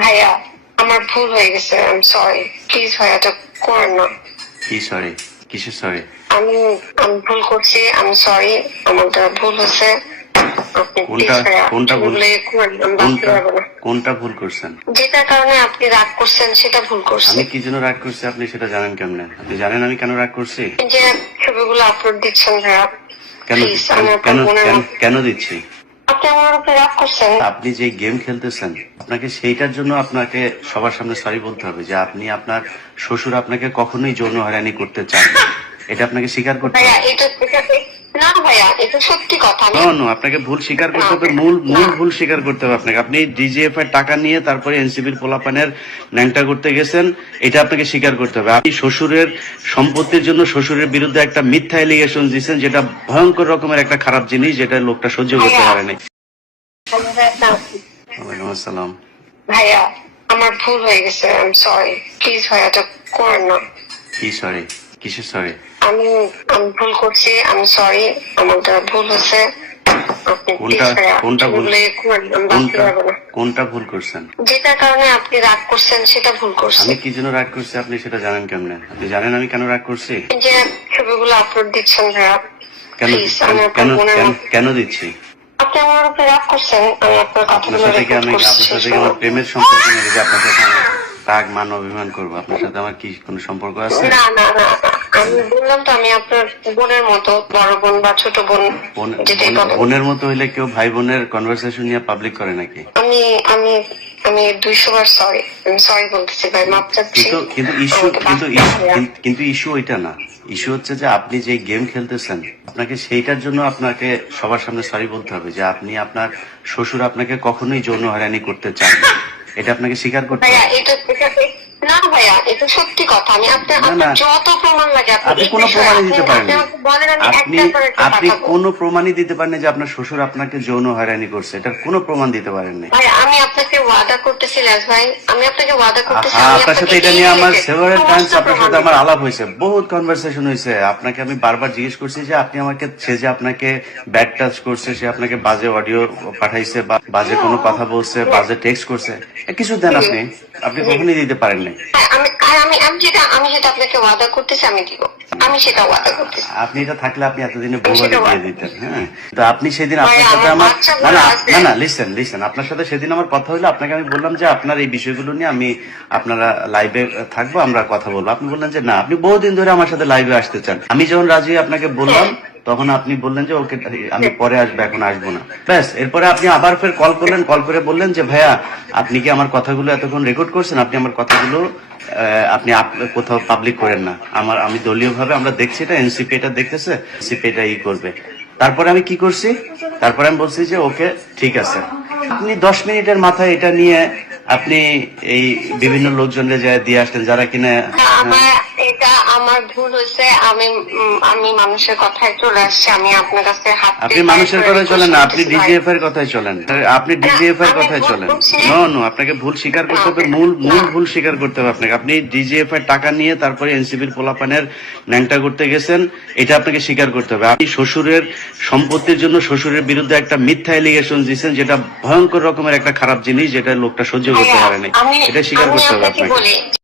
ভাইয়া আমার ভুল হয়ে গেছে, আই এম সরি। প্লিজ ভাইয়া এটা করেন না। কি সরি? কিসের সরি? আমি আমি ভুল করছি, আমি সরি। আমার দ্বারা ভুল হয়েছে। আপনি প্লিজ ভাইয়া কোনটা ভুল? ভুলে করেন না, আমি বাঁচতে পারবো না। কোনটা ভুল করছেন? যেটার কারণে আপনি রাগ করছেন সেটা ভুল করছি। আমি কি জন্য রাগ করছি আপনি সেটা জানেন কেমনে? আপনি জানেন আমি কেন রাগ করছি? যে ছবিগুলো আপলোড দিচ্ছেন ভাইয়া, কেন প্লিজ আমি আপনার কেন বোনের কেন- মতো। কেন দিচ্ছি? আপনি আমার উপরে রাগ করছেন। আপনি যে গেম খেলতেছেন আপনাকে সেইটার জন্য আপনাকে সবার সামনে সরি বলতে হবে যে আপনি আপনার শ্বশুর আপনাকে কখনোই যৌন হয়রানি করতে চান না। এটা আপনাকে স্বীকার করতে ভাইয়া হবে। না ভাইয়া, এটা সত্যি কথা। নো, আপনাকে ভুল স্বীকার করতে হবে, মূল ভুল স্বীকার করতে হবে আপনাকে। আপনি ডিজিএফ এর টাকা নিয়ে তারপরে এনসিবির পোলাপানের ন্যাংটা করতে গেছেন, এটা আপনাকে স্বীকার করতে হবে। আপনি শ্বশুরের সম্পত্তির জন্য শ্বশুরের বিরুদ্ধে একটা মিথ্যা এলিগেশন দিচ্ছেন, যেটা ভয়ঙ্কর রকমের একটা খারাপ জিনিস, যেটা লোকটা সহ্য করতে পারেনি। ওয়ালাইকুম আসসালাম। ভাইয়া আমার ভুল হয়ে গেছে, আই এম সরি। প্লিজ ভাইয়া এটা করেন না। কি সরি? কিসের সরি? আমি আমি ভুল করছি, আমি সরি। আমার দ্বারা ভুল হয়েছে। আপনি প্লিজ ভাইয়া কোনটা ভুল? ভুলে করেন না, আমি বাঁচতে পারবো না। কোনটা ভুল করছেন? যেটার কারণে আপনি রাগ করছেন সেটা ভুল করছি। আমি কি জন্য রাগ করছি আপনি সেটা জানেন কেমনে? আপনি জানেন আমি কেন রাগ করছি? যে ছবিগুলো আপলোড দিচ্ছেন ভাইয়া, কেন প্লিজ আমি আপনার কেন বোনের মতো। কেন দিচ্ছি? আপনি আমার উপরে রাগ করছেন, আমি আপনার আপনার কথাগুলো সাথে কি রেকর্ড করছি। আপনার সাথে কি আমার প্রেমের সম্পর্ক নেই যে আপনার সাথে আমি রাগ মান অভিমান করবো? আপনার সাথে আমার কি কোনো সম্পর্ক আছে? না না না না। আমি বললাম তো আমি আপনার বোনের মতো, বড় বোন বা ছোট বোন যেটাই বলেন। বোনের মতো হইলে কেউ ভাই বোনের কনভারসেশন নিয়ে পাবলিক করে নাকি? আমি আমি আমি 200 বার সরি, আমি সরি বলতেছি ভাই, মাপ চাচ্ছি। কিন্তু ইস্যু ওইটা না। ইস্যু হচ্ছে যে আপনি যে গেম খেলতেছেন আপনাকে সেইটার জন্য আপনাকে সবার সামনে সরি বলতে হবে যে আপনি আপনার শ্বশুর আপনাকে কখনোই যৌন হয়রানি করতে চান না। এটা আপনাকে স্বীকার করতে ভাইয়া হবে। না ভাইয়া, এটা সত্যি কথা। আমি আপনার যত প্রমাণ লাগে আপনি কোনো প্রমাণই দিতে পারেন না। বলেন, আমি আপনি একটার পর একটা আপনি দেখাবো। কোনো প্রমাণই দিতে পারেন না যে আপনার শ্বশুর আপনাকে যৌন হয়রানি করছে। এটার কোনো প্রমাণ দিতে পারেন না। ভাই আমি আপনাকে ওয়াদা করতেছি লাজ ভাই, আমি আপনাকে ওয়াদা করতেছি। আপনার সাথে এটা নিয়ে আমার সেভারাল টাইমস আপনার সাথে আমার আলাপ হয়েছে, বহুত কনভারসেশন হয়েছে। আপনাকে আমি বারবার জিজ্ঞেস করছি যে আপনি আমাকে, সে যে আপনাকে ব্যাড টাচ করছে, সে আপনাকে বাজে অডিও পাঠাইছে, বা বাজে কোনো কথা বলছে, বাজে টেক্সট করছে, কিছু দেন আপনি আপনি কখনই দিতে পারেন না। আমি যেটা আপনাকে ওয়াদা করতেছি আমি দিব, আমি সেটা ওয়াদা করতেছি। আপনি এটা থাকলে আপনি এতদিনে বউবাড়ি দিয়ে দিতেন। হ্যাঁ, তো আপনি সেদিন ভাই, আপনার সাথে আমার আমার বাচ্চাগুলো না না আছে। না না লিসেন, আপনার সাথে সেদিন আমার কথা হলো, আপনাকে আমি বললাম যে আপনার এই বিষয়গুলো নিয়ে আমি আপনারা লাইভে থাকবো, আমরা কথা বলবো। আপনি বললেন যে না, আপনি বহুদিন ধরে আমার সাথে লাইভে আসতে চান। আমি যখন রাজি হয়ে আপনাকে বললাম তখন আপনি বললেন যে ওকে আমি পরে আসবো, এখন আসবো না। ব্যাস, এরপরে আপনি আবার ফের কল করলেন, কল করে বললেন যে ভাইয়া আপনি কি আমার কথাগুলো এতক্ষণ রেকর্ড করছেন? আপনি আমার কথাগুলো আপনি কোথাও পাবলিক করেন না। আমি দলীয় ভাবে আমরা দেখছি, এটা এনসিপি এটা দেখতেছে, এনসিপি এটা ই করবে। তারপরে আমি কি করছি? তারপরে আমি বলছি যে ওকে ঠিক আছে। আপনি 10 মিনিটের মাথায় এটা নিয়ে আপনি এই বিভিন্ন লোকজনকে যায় দিয়ে আসতেন, যারা কিনা এটা আমার ভুল হয়েছে। আমি মানুষের কথায় চলে আসছি। আমি আপনার কাছে হাত আপনি মানুষের কথায় চলেন না, আপনি ডিজিএফ এর কথায় চলেন। আপনি ডিজিএফ এর কথায় চলেন। নো, আপনাকে ভুল স্বীকার করতে হবে, মূল ভুল স্বীকার করতে হবে আপনাকে। আপনি ডিজিএফ এর টাকা নিয়ে তারপরে এনসিবির পোলাপানের ন্যাংটা করতে গেছেন, এটা আপনাকে স্বীকার করতে হবে। আপনি শ্বশুরের সম্পত্তির জন্য শ্বশুরের বিরুদ্ধে একটা মিথ্যা এলিগেশন দিচ্ছেন, যেটা ভয়ঙ্কর রকমের একটা খারাপ জিনিস, যেটা লোকটা সহ্য করতে পারেনি। এটা স্বীকার করতে হবে আপনাকে।